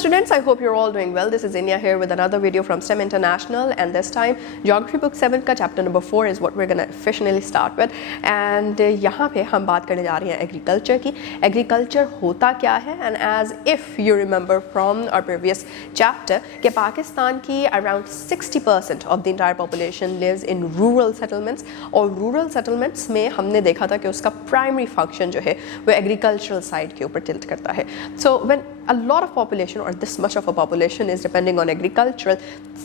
students, I hope you're all doing well. This is Inya here with another video from STEM International, and this time Geography Book 7 का chapter number 4 is what we're going to officially start with. And यहाँ पे हम बात करने जा रहे हैं agriculture की. Agriculture होता क्या है? And as if you remember from our previous chapter कि पाकिस्तान की around 60% of the entire population lives in rural settlements, और rural settlements में हमने देखा था कि उसका primary function जो है वो agricultural side के ऊपर tilt करता है. So when a lot of population or this much of a population is depending on agricultural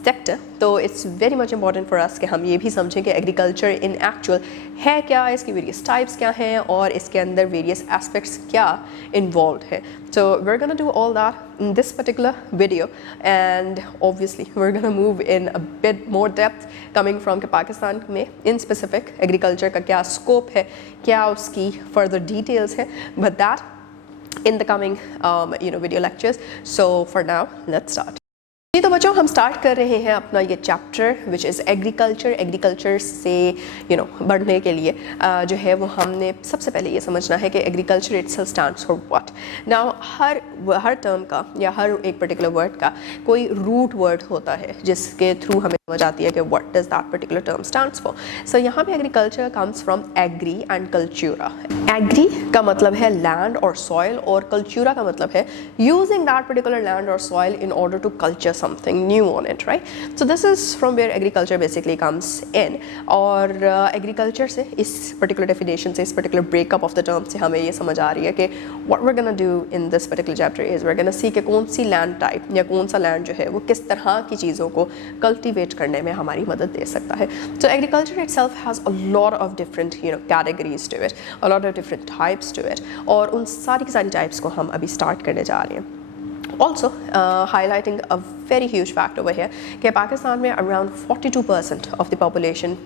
sector, तो it's very much important for us कि हम ये भी समझें कि agriculture in actual है क्या, इसकी various types क्या हैं और इसके अंदर various aspects क्या involved है. So we're gonna do all that in this particular video, and obviously we're gonna move in a bit more depth coming from कि पाकिस्तान में in specific agriculture का क्या scope है, क्या उसकी further details है, but that in the coming video lectures. So for now, let's start. जी तो बच्चों, हम स्टार्ट कर रहे हैं अपना ये चैप्टर विच इज़ एग्रीकल्चर से बढ़ने के लिए जो है वो हमने सबसे पहले ये समझना है कि agriculture itself stands for what. Now her term का या हर एक पर्टिकुलर वर्ड का कोई रूट वर्ड होता है जिसके थ्रू हमें समझ आती है कि what does that particular term stands for. So यहाँ पे agriculture comes from agri and cultura. Agri का मतलब है लैंड और सॉइल, और कल्चूरा का मतलब है यूजिंग दैट पर्टिकुलर लैंड और soil in order to culture something new on it, right? So this is from where agriculture basically comes in. और agriculture से इस particular definition से, इस particular breakup of the term से हमें ये समझ आ रही है कि what we're gonna do in this particular chapter is we're gonna see कि कौन सी land type या कौन सा land जो है वो किस तरह की चीज़ों को cultivate करने में हमारी मदद दे सकता है. So agriculture itself has a lot of different categories to it, a lot of different types to it, और उन सारी की सारी types को हम अभी start करने जा रहे हैं. Also highlighting a very huge fact over here कि पाकिस्तान में around 42% of the population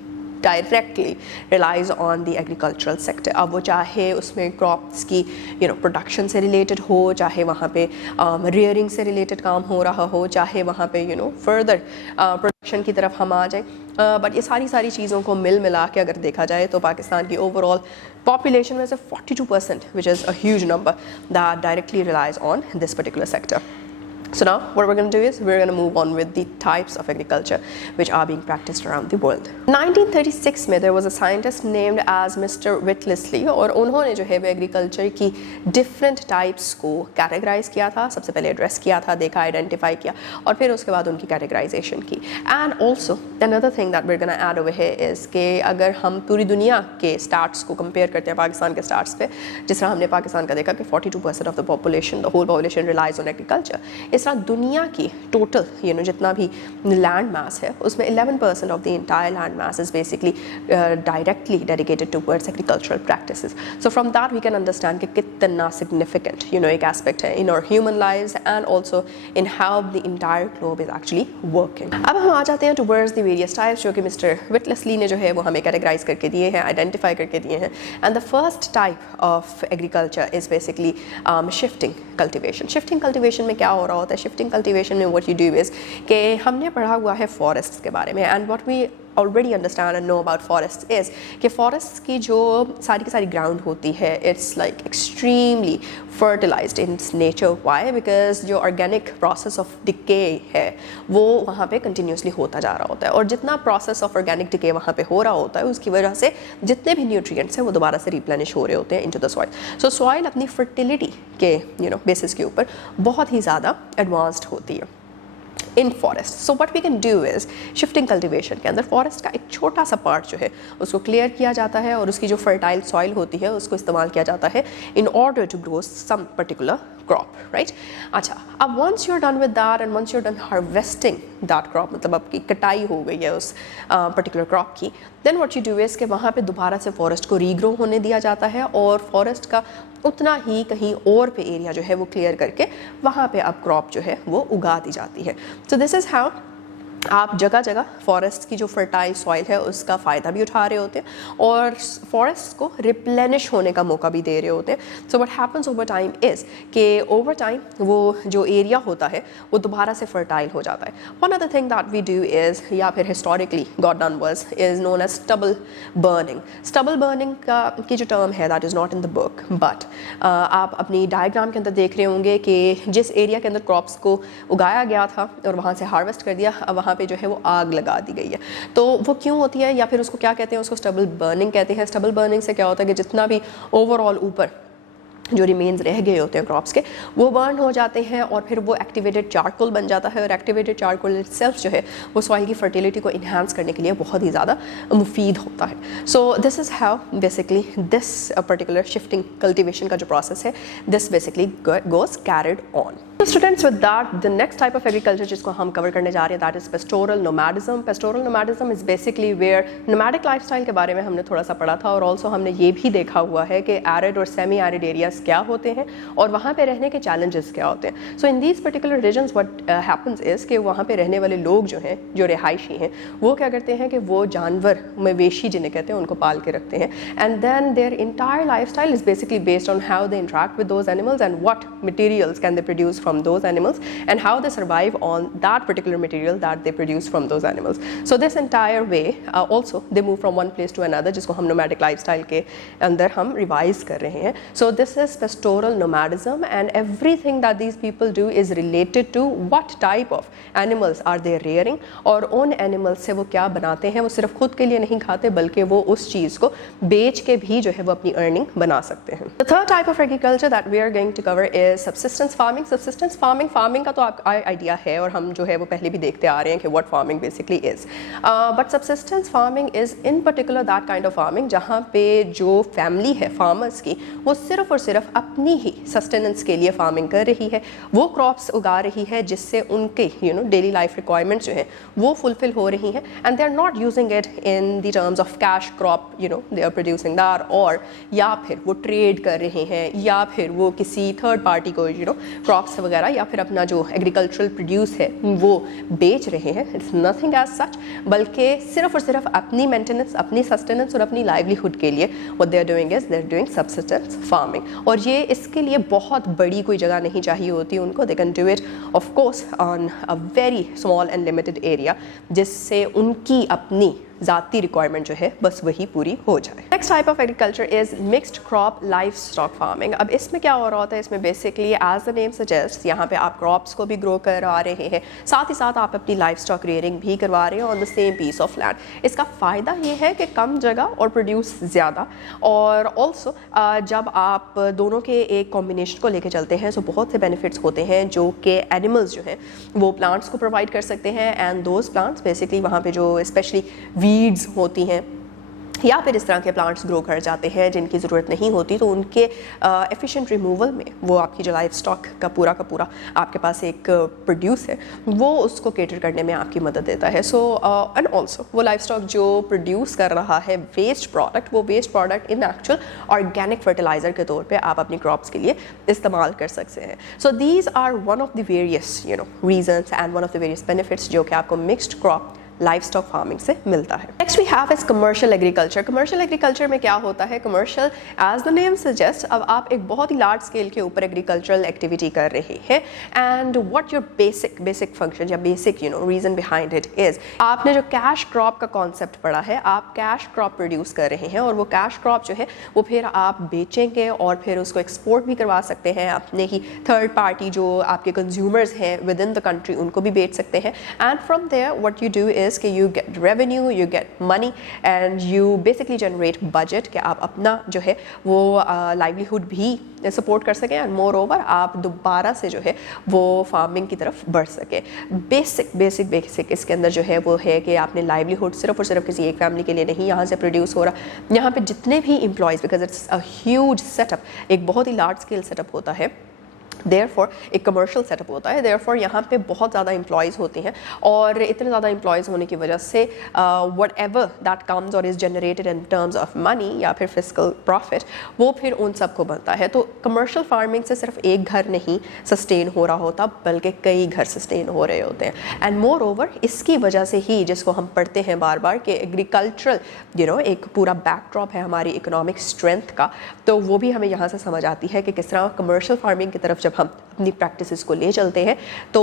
directly relies on the agricultural sector. अब वो चाहे उसमें crops की production से related हो, चाहे वहाँ पे rearing से related काम हो रहा हो, चाहे वहाँ पे further production की तरफ हम आ जाएं, but ये सारी चीज़ों को मिला के अगर देखा जाए तो पाकिस्तान की overall population में से 42%, which is a huge number, that directly relies on this particular sector. So now what we're going to do is we're going to move on with the types of agriculture which are being practiced around the world. 1936 में there was a scientist named as Mr. Whittlesey, और उन्होंने जो है वो agriculture की different types को categorize किया था. सबसे पहले address किया था, देखा, identify किया, और फिर उसके बाद उनकी categorization की. And also another thing that we're going to add over here is कि अगर हम पूरी दुनिया के stats को compare करते हैं पाकिस्तान के stats पे, जिस तरह हमने पाकिस्तान का देखा कि 42% of the population, the whole population relies on agriculture. इस तरह दुनिया की टोटल जितना भी लैंड मास है उसमें 11% of the entire land mass is basically directly dedicated towards agricultural practices. So from that we can understand कि कितना सिग्निफिकेंट एक एस्पेक्ट है in our human lives and also in how the entire globe is actually working. अब हम आ जाते हैं towards the various types जो कि मिस्टर विटलेस्ली ने जो है वो हमें कैटेगराइज करके दिए हैं, आइडेंटिफाई करके दिए हैं. And the first type of agriculture is basically shifting cultivation. Shifting cultivation में क्या हो रहा होता है? शिफ्टिंग कल्टिवेशन में व्हाट यू डू इज़ कि हमने पढ़ा हुआ है फॉरेस्ट के बारे में, and what we already understand and know about forests is कि forests की जो सारी की सारी ground होती है it's like extremely fertilized in its nature. Why? Because जो organic process of decay है वो वहाँ पे continuously होता जा रहा होता है, और जितना process of organic decay वहाँ पे हो रहा होता है उसकी वजह से जितने भी nutrients हैं वो दोबारा से replenish हो रहे होते हैं into the soil. So soil अपनी fertility के basis के ऊपर बहुत ही ज़्यादा advanced होती है in forest. So what we can do is shifting cultivation के अंदर forest का एक छोटा सा part जो है उसको clear किया जाता है, और उसकी जो fertile soil होती है उसको इस्तेमाल किया जाता है in order to grow some particular crop, right? अच्छा, अब once you're done with that and once you're done harvesting that crop, मतलब आपकी कटाई हो गई है उस particular crop की, then what you do is कि वहाँ पे दोबारा से forest को regrow होने दिया जाता है, और forest का उतना ही कहीं और पे एरिया जो है वो क्लियर करके वहाँ पे अब क्रॉप जो है वो उगा दी जाती है. So this is how आप जगह जगह फॉरेस्ट की जो फर्टाइल सॉइल है उसका फ़ायदा भी उठा रहे होते हैं और फॉरेस्ट को रिप्लेनिश होने का मौका भी दे रहे होते हैं. So what happens over time is कि ओवर टाइम वो जो एरिया होता है वो दोबारा से फर्टाइल हो जाता है. One other thing that we do is, या फिर historically got done was, is known as stubble burning. Stubble burning की जो टर्म है that is not in the book, but आप अपनी डायग्राम के अंदर देख रहे होंगे कि जिस एरिया के अंदर क्रॉप्स को उगाया गया था और वहाँ से हार्वेस्ट कर दिया, अब वहाँ पे जो है वो आग लगा दी गई है. तो वो क्यों होती है, या फिर उसको क्या कहते हैं, उसको स्टबल बर्निंग कहते हैं. स्टबल बर्निंग से क्या होता है कि जितना भी ओवरऑल ऊपर जो रिमेन्स रह गए होते हैं क्रॉप्स के वो बर्न हो जाते हैं और फिर वो एक्टिवेटेड चारकोल बन जाता है और एक्टिवेटेड चारकोल इटसेल्फ जो है वो सॉइल की फर्टिलिटी को इन्हांस करने के लिए बहुत ही ज़्यादा मुफीद होता है. So this is how basically this particular shifting cultivation का जो प्रोसेस है this basically goes carried on. Students with that the next type of agriculture जिसको हम कवर करने जा रहे हैं that is pastoral nomadism. Pastoral nomadism is basically where nomadic lifestyle के बारे में हमने थोड़ा सा पढ़ा था और ऑल्सो हमने ये भी देखा हुआ है कि एरिड और सेमी एरिड एरियाज क्या होते हैं और वहाँ पे रहने के चैलेंजेस क्या होते हैं. So in these particular regions what happens is कि वहाँ पे रहने वाले लोग जो हैं, जो रिहायशी हैं, वो क्या करते हैं कि वो जानवर मवेशी जिन्हें कहते हैं उनको पाल के रखते हैं and then their entire lifestyle is basically based on how they interact with those animals and what materials can they produce from those animals and how they survive on that particular material that they produce from those animals. So this entire way also they move from one place to another जिसको हम nomadic lifestyle के अंदर हम revise कर रहे हैं. So this is pastoral nomadism and everything that these people do is related to what type of animals are they rearing और उन animals से वो क्या बनाते हैं. वो सिर्फ खुद के लिए नहीं खाते बल्कि वो उस चीज़ को बेच के भी जो है वो अपनी earning बना सकते हैं. The third type of agriculture that we are going to cover is subsistence farming. Subsistence farming का तो आपको आइडिया है और हम जो है वो पहले भी देखते आ रहे हैं कि what farming basically is. But subsistence farming is in particular that kind of farming जहाँ पे जो फैमिली है फार्मर्स की वो सिर्फ और सिर्फ अपनी ही सस्टेनेंस के लिए फार्मिंग कर रही है. वो क्रॉप्स उगा रही है जिससे उनके डेली लाइफ रिक्वायरमेंट्स जो हैं वो फुलफिल हो रही हैं and they are not using it in the terms of cash crop they are producing that और या फिर वो ट्रेड कर रहे हैं या फिर वो किसी थर्ड पार्टी को क्रॉप्स वगैरह या फिर अपना जो एग्रीकल्चरल प्रोड्यूस है वो बेच रहे हैं. इट्स नथिंग एज सच, बल्कि सिर्फ और सिर्फ अपनी मेंटेनेंस, अपनी सस्टेनेंस और अपनी लाइवलीहुड के लिए what they are doing is they are doing subsistence farming. और ये इसके लिए बहुत बड़ी कोई जगह नहीं चाहिए होती उनको. They can do it of course on a very small and limited area जिससे उनकी अपनी ज़ाती रिक्वायरमेंट जो है बस वही पूरी हो जाए. Next type of agriculture is mixed crop livestock farming. अब इसमें क्या हो रहा होता है, इसमें basically as the name suggest यहाँ पे आप क्रॉप्स को भी ग्रो करवा रहे हैं, साथ ही साथ आप अपनी लाइफ स्टॉक रियरिंग भी करवा रहे हैं on the same piece of land. इसका फ़ायदा ये है कि कम जगह और प्रोड्यूस ज़्यादा, और ऑल्सो जब आप दोनों के एक कॉम्बिनेशन को लेके चलते हैं तो बहुत से बेनिफिट्स होते हैं जो कि एनिमल्स जो हैं वो प्लांट्स को प्रोवाइड कर सकते हैं एंड दोज प्लांट्स बेसिकली वहाँ पे जो स्पेशली वीड्स होती हैं या फिर इस तरह के प्लांट्स ग्रो कर जाते हैं जिनकी ज़रूरत नहीं होती, तो उनके एफिशिएंट रिमूवल में वो आपकी जो लाइफ स्टॉक का पूरा आपके पास एक प्रोड्यूस है वो उसको केटर करने में आपकी मदद देता है. सो एंड ऑल्सो वो लाइफ स्टॉक जो प्रोड्यूस कर रहा है वेस्ट प्रोडक्ट, वो waste product in actual organic fertiliser के तौर पे आप अपनी क्रॉप्स के लिए इस्तेमाल कर सकते हैं. So these are one of the various reasons and one of the various benefits जो कि आपको mixed crop livestock farming से मिलता है. Next we have is commercial agriculture. Commercial agriculture में क्या होता है, commercial as the name suggest, अब आप एक बहुत ही लार्ज स्केल के ऊपर एग्रीकल्चरल एक्टिविटी कर रहे हैं and what your basic function या basic reason behind it is, आपने जो कैश क्रॉप का कॉन्सेप्ट पढ़ा है, आप कैश क्रॉप प्रोड्यूस कर रहे हैं और वो कैश क्रॉप जो है वो फिर आप बेचेंगे और फिर उसको एक्सपोर्ट भी करवा सकते हैं, अपने ही थर्ड पार्टी जो आपके कंज्यूमर्स हैं विद इन द कंट्री उनको भी बेच सकते हैं and from there what you do is कि you get revenue, you get money and you basically generate budget कि आप अपना जो है वो livelihood भी सपोर्ट कर सकें एंड मोर ओवर आप दोबारा से जो है वो फार्मिंग की तरफ बढ़ सके. बेसिक इसके अंदर जो है वो है कि आपने लाइवलीहुड सिर्फ और सिर्फ किसी एक फैमिली के लिए नहीं यहाँ से प्रोड्यूस हो रहा, यहाँ पे जितने भी employees, because it's a huge setup, एक बहुत ही लार्ज स्केल सेटअप होता है, Therefore एक कमर्शियल सेटअप होता है, therefore यहाँ पे बहुत ज़्यादा एम्प्लॉयज़ होते हैं और इतने ज़्यादा एम्प्लॉयज़ होने की वजह से whatever that comes or is generated in terms of money या फिर fiscal profit वो फिर उन सबको बनता है। तो कमर्शियल फार्मिंग से सिर्फ एक घर नहीं सस्टेन हो रहा होता बल्कि कई घर सस्टेन हो रहे होते हैं। एंड मोर ओवर इसकी वजह से ही जिसको हम पढ़ते हैं बार बार कि एग्रीकल्चरल एक पूरा बैकड्रॉप है हमारी इकोनॉमिक स्ट्रेंथ का, तो वो भी हमें यहाँ से समझ आती है कि किस तरह कमर्शियल फार्मिंग की तरफ जब हम अपनी प्रैक्टिसेस को ले चलते हैं तो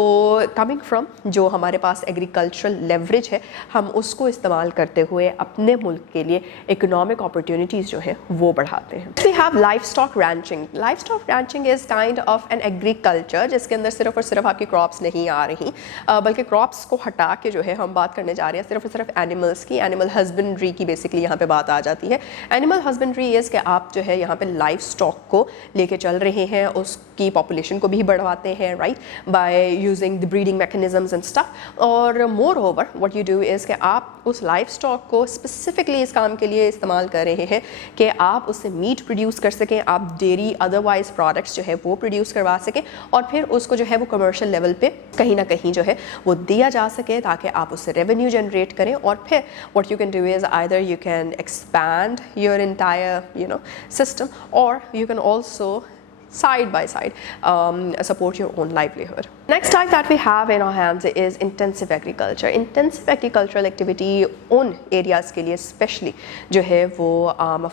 कमिंग फ्रॉम जो हमारे पास एग्रीकल्चरल लेवरेज है हम उसको इस्तेमाल करते हुए अपने मुल्क के लिए इकोनॉमिक अपॉर्चुनिटीज़ जो है वो बढ़ाते हैं। We have livestock ranching. Livestock ranching is kind of an agriculture जिसके अंदर सिर्फ और सिर्फ आपकी क्रॉप्स नहीं आ रही बल्कि क्रॉप्स को हटा के जो है हम बात करने जा रहे हैं सिर्फ और सिर्फ एनिमल्स की। एनिमल हस्बेंड्री की बेसिकली यहाँ पे बात आ जाती है। एनिमल हस्बेंड्री इज़ कि आप जो है यहाँ पे लाइफ स्टॉक को लेके चल रहे हैं, उसकी पॉपुलेशन को भी बढ़वाते हैं, right, by using the breeding mechanisms and stuff. और moreover what you do is कि आप उस लाइफ स्टॉक को स्पेसिफिकली इस काम के लिए इस्तेमाल कर रहे हैं कि आप उससे मीट प्रोड्यूस कर सकें, आप डेयरी अदरवाइज प्रोडक्ट्स जो है वो प्रोड्यूस करवा सकें और फिर उसको जो है वो कमर्शियल लेवल पे कहीं ना कहीं जो है वो दिया जा सके ताकि आप उससे रेवेन्यू जनरेट करें। और फिर what you can do is either you can expand your entire system और you can also side by side support your own livelihood. Next type that we have in our hands is intensive agriculture. Intensive agricultural activity उन areas के लिए specially जो है वो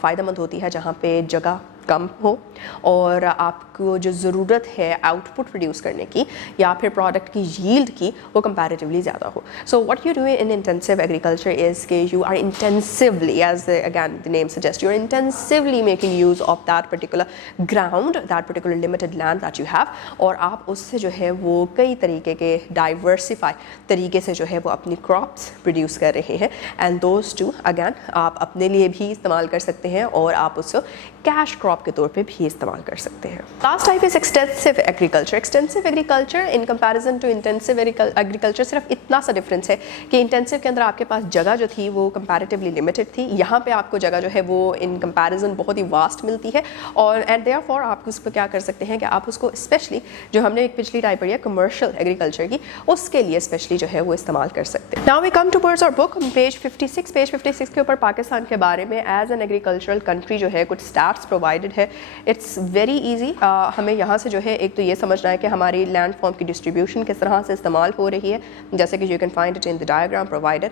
फ़ायदेमंद होती है जहाँ पे जगह कम हो और आपको जो ज़रूरत है आउटपुट प्रोड्यूस करने की या फिर प्रोडक्ट की यील्ड की वो कंपैरेटिवली ज़्यादा हो। So what you do in intensive agriculture is कि you are intensively, as again the name suggest, you are intensively making use of that particular ground, that particular limited land that you have और आप उससे जो है वो कई तरीके के डाइवर्सिफाई तरीके से जो है वो अपनी क्रॉप्स प्रोड्यूस कर रहे हैं। एंड दोज टू अगैन आप अपने लिए भी इस्तेमाल कर सकते हैं और आप उसको कैश क्रॉप के तौर पे भी इस्तेमाल कर सकते हैं। Last type is extensive agriculture. Extensive agriculture in comparison to intensive agriculture सिर्फ इतना सा डिफरेंस है कि इंटेंसिव के अंदर आपके पास जगह जो थी वो कंपैरेटिवली लिमिटेड थी, यहाँ पे आपको जगह जो है वो इन कंपैरिजन बहुत ही वास्ट मिलती है और एंड देयरफॉर आप उस पर क्या कर सकते हैं कि आप उसको स्पेशली जो हमने एक पिछली टाइप पढ़ी है कमर्शियल एग्रीकल्चर की उसके लिए स्पेशली जो है वो इस्तेमाल कर सकते हैं। Now we come towards our book page 56 के ऊपर पाकिस्तान के बारे में एज एन एग्रीकल्चरल कंट्री जो है कुछ स्टैट्स प्रोवाइडेड है। It's very easy. हमें यहाँ से जो है एक तो ये समझना है कि हमारी लैंड फॉर्म की डिस्ट्रीब्यूशन किस तरह से इस्तेमाल हो रही है, जैसे कि you can find it in the diagram provided.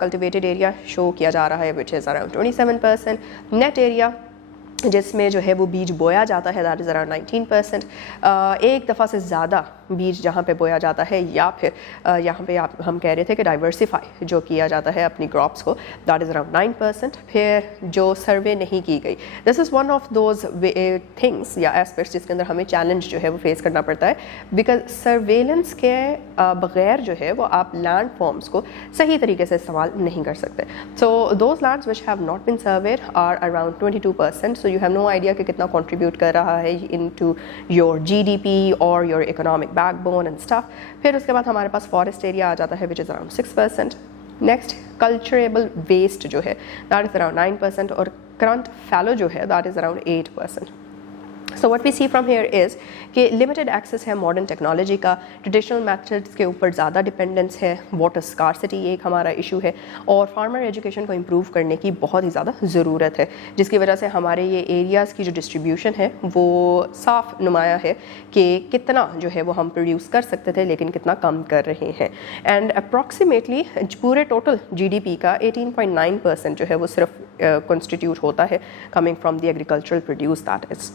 Cultivated area show किया जा रहा है which is around 27%, net area जिसमें जो है वो बीज बोया जाता है दैट इज़ अराउंड 19%। एक दफ़ा से ज़्यादा बीज जहाँ पे बोया जाता है या फिर यहाँ पे हम कह रहे थे कि डाइवर्सिफाई जो किया जाता है अपनी क्रॉप्स को दैट इज़ अराउंड 9%। फिर जो सर्वे नहीं की गई, this is one of those things या एस्पेक्ट्स जिसके अंदर हमें चैलेंज जो है वो फेस करना पड़ता है बिकॉज सर्वेलेंस के बगैर जो है वो आप लैंड फॉर्म्स को सही तरीके से इस्तेमाल नहीं कर सकते। So those lands which have not been surveyed are around 22%। So you have no idea कि कितना कंट्रीब्यूट कर रहा है इनटू योर जीडीपी और your economic backbone and stuff. फिर उसके बाद हमारे पास फॉरेस्ट एरिया आ जाता है which is around 6%। Next culturable waste जो है दैट इज़ अराउंड 9% और करंट फैलो जो है that is around 8%। So what we see from here is कि लिमिटेड एक्सेस है मॉडर्न टेक्नोलॉजी का, ट्रेडिशनल मेथड्स के ऊपर ज़्यादा डिपेंडेंस है, वाटर स्कार्सिटी एक हमारा इशू है और फार्मर एजुकेशन को इम्प्रूव करने की बहुत ही ज़्यादा ज़रूरत है जिसकी वजह से हमारे ये एरियाज़ की जो डिस्ट्रीब्यूशन है वो साफ नुमाया है कि कितना जो है वो हम प्रोड्यूस कर सकते थे लेकिन कितना कम कर रहे हैं। एंड अप्रॉक्सीमेटली पूरे टोटल GDP का 18.9% जो है वो सिर्फ कॉन्स्टिट्यूट होता है coming from the agricultural produce that is.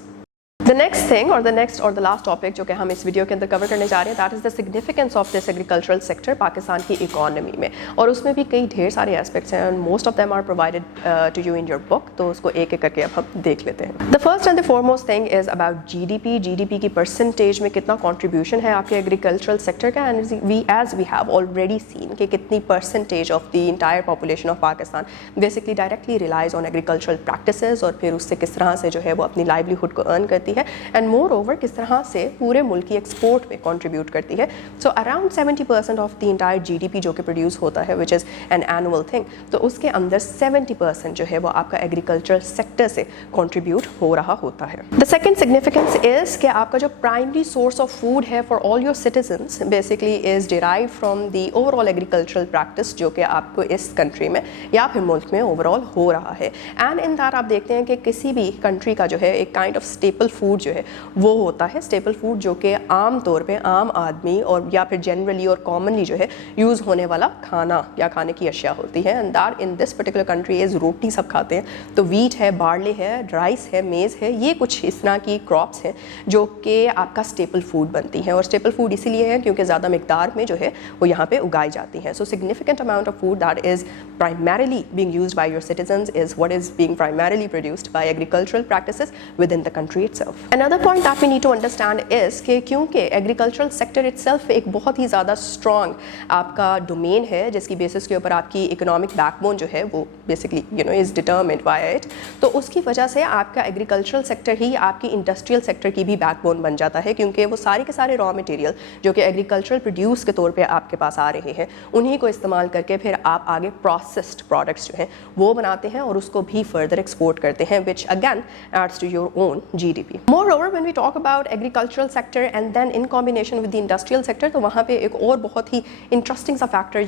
The next thing or the last topic जो कि हम इस वीडियो के अंदर कवर करने जा रहे हैं that is the significance of this agricultural sector Pakistan की इकोनॉमी में और उसमें भी कई ढेर सारे एस्पेक्ट्स हैं and most of them are provided to you in your book। तो उसको एक एक करके अब हम देख लेते हैं। The first and the foremost thing is about GDP। GDP की परसेंटेज में कितना कॉन्ट्रीब्यूशन है आपके एग्रीकल्चरल सेक्टर का and as we have already seen कि कितनी percentage of the entire population of Pakistan basically directly relies on agricultural practices और फिर उससे किस तरह से जो है वो अपनी लाइवलीहुड को अर्न करती है। है एंड मोर ओवर किस तरह से पूरे मुल्क की एक्सपोर्ट में कंट्रीब्यूट करती है. So around 70% of the entire GDP जो कि प्रोड्यूस होता है which is an annual thing, तो उसके अंदर 70% जो है वो आपका एग्रीकल्चरल सेक्टर से कंट्रीब्यूट हो रहा होता है. द सेकेंड सिग्निफिकेंस इज़ कि आपका जो प्राइमरी सोर्स ऑफ फूड है for all your citizens basically is derive from the overall agricultural practice जो कि आपको इस कंट्री में या फिर मुल्क में ओवरऑल हो रहा है. एंड इन दैट आप देखते हैं कि किसी भी कंट्री का जो है एक काइंड ऑफ स्टेपल फूड जो है वो होता है. स्टेपल फूड जो कि आम तौर पे आम आदमी और या फिर जनरली और कॉमनली जो है यूज़ होने वाला खाना या खाने की अशिया होती है. And that in this particular country is रोटी सब खाते हैं, तो वीट है, बार्ले है, राइस है, मेज़ है, ये कुछ इस तरह की क्रॉप्स हैं जो कि आपका स्टेपल फूड बनती हैं. और स्टेपल फूड इसीलिए है क्योंकि ज़्यादा मिकदार में जो है वो यहाँ पे उगाई जाती हैं. सो significant amount of food that is primarily being used by your citizens is what is being primarily produced by agricultural practices within the country itself. Another point that we need to understand is कि क्योंकि agricultural sector itself एक बहुत ही ज़्यादा strong आपका domain है जिसकी basis के ऊपर आपकी economic backbone जो है वो basically is determined by it, तो उसकी वजह से आपका agricultural sector ही आपकी industrial sector की भी backbone बन जाता है क्योंकि वो सारे के सारे raw material जो कि agricultural produce के तौर पे आपके पास आ रहे हैं उन्हीं को इस्तेमाल करके फिर आप आगे processed products जो हैं वो बनाते हैं और उसको भी further export करते हैं which again adds to your own GDP. Moreover, when we talk about agricultural sector and then in combination with the industrial sector, तो वहाँ पे एक और बहुत ही interesting सा factor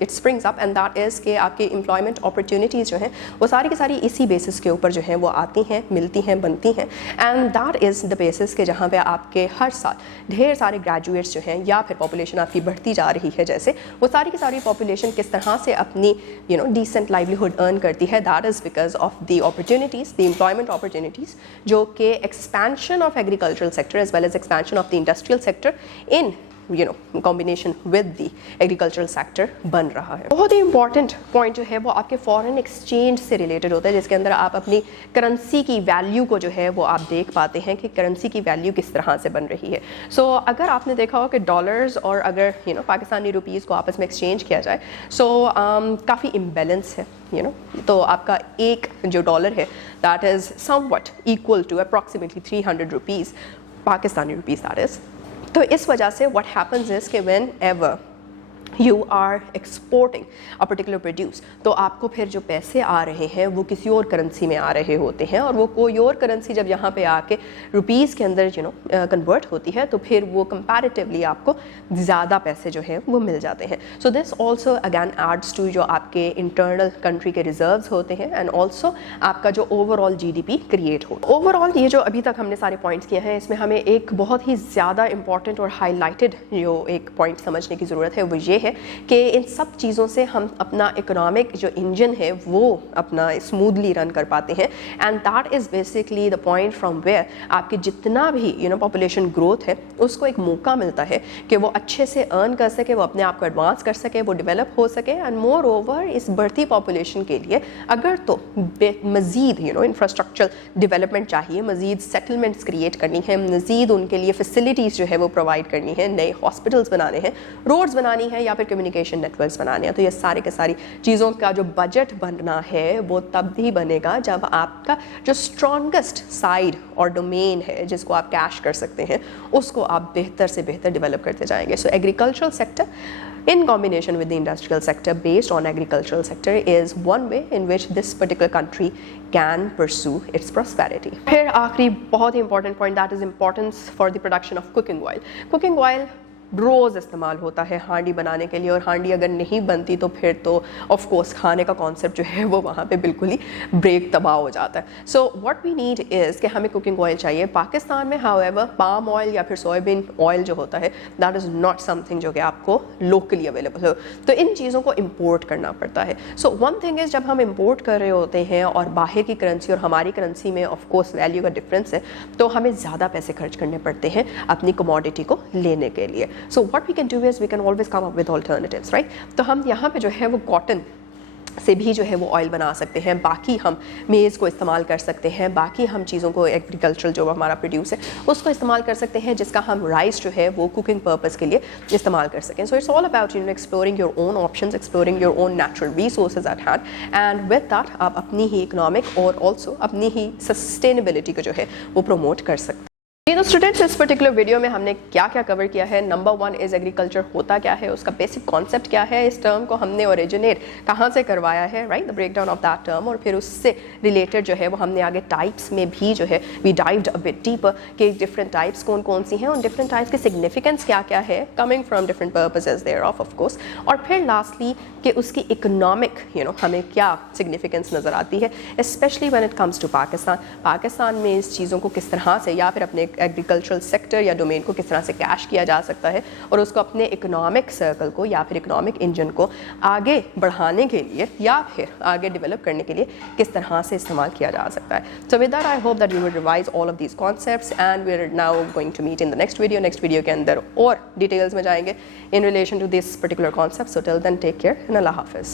it springs up and that is कि आपके employment opportunities जो हैं वो सारी की सारी इसी basis के ऊपर जो हैं वो आती हैं, मिलती हैं, बनती हैं. And that is the basis के जहाँ पे आपके हर साल ढेर सारे graduates जो हैं या फिर population आपकी बढ़ती जा रही है जैसे वो सारी की सारी population किस तरह से अपनी decent livelihood earn करती है. That is because of the opportunities, the employment opportunities जो कि expansion of agricultural sector as well as expansion of the industrial sector in combination with the agricultural sector बन रहा है. बहुत ही important point जो है वो आपके foreign exchange से related होता है जिसके अंदर आप अपनी currency की value को जो है वो आप देख पाते हैं कि currency की value किस तरह से बन रही है. So अगर आपने देखा हो कि dollars और अगर पाकिस्तानी रुपीज़ को आपस में exchange किया जाए so काफ़ी imbalance है तो आपका एक जो डॉलर है that is somewhat equal to approximately 300 rupees Pakistani rupees that is. तो इस वजह से what happens is कि whenever you are exporting a particular produce तो आपको फिर जो पैसे आ रहे हैं वो किसी और करेंसी में आ रहे होते हैं और वो कोई और करेंसी जब यहाँ पे आके रुपीज़ के अंदर कन्वर्ट होती है तो फिर वो कंपैरेटिवली आपको ज़्यादा पैसे जो हैं वो मिल जाते हैं. So this also again adds to जो आपके इंटरनल कंट्री के रिजर्व्स होते हैं एंड ऑल्सो आपका जो ओवरऑल GDP क्रिएट हो. ओवरऑल ये जो अभी तक हमने सारे पॉइंट्स किए हैं इसमें हमें एक बहुत ही ज़्यादा इंपॉर्टेंट और हाईलाइटेड जो एक पॉइंट समझने की ज़रूरत है वो ये है कि इन सब चीज़ों से हम अपना इकोनॉमिक जो इंजन है वो अपना स्मूथली रन कर पाते हैं. And that is basically the point from where आपके जितना भी पॉपुलेशन ग्रोथ है उसको एक मौका मिलता है कि वो अच्छे से अर्न कर सके, वो अपने आप को एडवांस कर सके, वो डेवलप हो सके. एंड मोर ओवर इस बढ़ती पॉपुलेशन के लिए अगर तो मज़ीद इंफ्रास्ट्रक्चरल डेवलपमेंट चाहिए, मज़ीद सेटलमेंट्स क्रिएट करनी है, मज़ीद उनके लिए फैसिलिटीज़ जो है वो प्रोवाइड करनी है, नए हॉस्पिटल्स बनाने हैं, रोड्स बनानी है या फिर कम्युनिकेशन नेटवर्क्स बनाने हैं, तो ये सारे के सारी चीज़ों का जो बजट बनना है वो तब भी बनेगा जब आपका जो स्ट्रॉन्गेस्ट साइड और डोमेन है जिसको आप कैश कर सकते हैं उसको आप बेहतर से बेहतर डेवलप करते जाएंगे. So agricultural sector in combination with the industrial sector based on agricultural sector is one way in which this particular country can pursue its prosperity. फिर आखिरी बहुत ही important point that is importance for the production of cooking oil. Cooking oil रोज़ इस्तेमाल होता है हांडी बनाने के लिए और हांडी अगर नहीं बनती तो फिर तो ऑफ कोर्स खाने का कॉन्सेप्ट जो है वो वहाँ पे बिल्कुल ही ब्रेक तबाह हो जाता है. So what we need is कि हमें कुकिंग ऑयल चाहिए. पाकिस्तान में हाउएवर पाम ऑयल या फिर सोयाबीन ऑयल जो होता है दैट इज़ नॉट समथिंग जो कि आपको लोकली अवेलेबल हो, तो इन चीज़ों को इम्पोर्ट करना पड़ता है. सो वन थिंग इज़ जब हम इम्पोर्ट कर रहे होते हैं और बाहर की करेंसी और हमारी करेंसी में ऑफ कोर्स वैल्यू का डिफरेंस है तो हमें ज़्यादा पैसे खर्च करने पड़ते हैं अपनी कमोडिटी को लेने के लिए. So what we can do is we can always come up with alternatives, right? तो हम यहाँ पे जो है वो कॉटन से भी जो है वो ऑयल बना सकते हैं, बाकी हम मेज़ को इस्तेमाल कर सकते हैं, बाकी हम चीज़ों को एग्रीकल्चरल जो हमारा प्रोड्यूस है उसको इस्तेमाल कर सकते हैं जिसका हम राइस जो है वो कुकिंग पर्पस के लिए इस्तेमाल कर सकें. So it's all about exploring your own options, exploring your own natural resources eight hand and with that आप अपनी ही इकोनॉमिक और ऑल्सो अपनी ही सस्टेनेबिलिटी को जो है वो प्रमोट कर सकते हैं. तो स्टूडेंट्स, इस पर्टिकुलर वीडियो में हमने क्या क्या कवर किया है. नंबर 1 इज़ एग्रीकल्चर होता क्या है, उसका बेसिक कॉन्सेप्ट क्या है, इस टर्म को हमने ओरिजिनेट कहाँ से करवाया है, right, the break down of that term. और फिर उससे रिलेटेड जो है वो हमने आगे टाइप्स में भी जो है we dived a bit deeper कि डिफरेंट टाइप्स कौन कौन सी हैं, उन डिफरेंट टाइप्स के सिग्निफिकेंस क्या क्या है, coming from different purposes there of course. और फिर लास्टली कि उसकी इकोनॉमिक हमें क्या सिग्निफिकेंस नज़र आती है, specially when it comes to Pakistan में इस चीज़ों को किस तरह से या फिर अपने एग्रीकल्चरल सेक्टर या डोमेन को किस तरह से कैश किया जा सकता है और उसको अपने इकोनॉमिक सर्कल को या फिर इकोनॉमिक इंजन को आगे बढ़ाने के लिए या फिर आगे डेवलप करने के लिए किस तरह से इस्तेमाल किया जा सकता है. So with that I hope that you will revise all of these concepts and we are now going to meet in the next video के अंदर और डिटेल्स में जाएंगे in relation to this particular concept. So till then take care and Allah हाफिज़.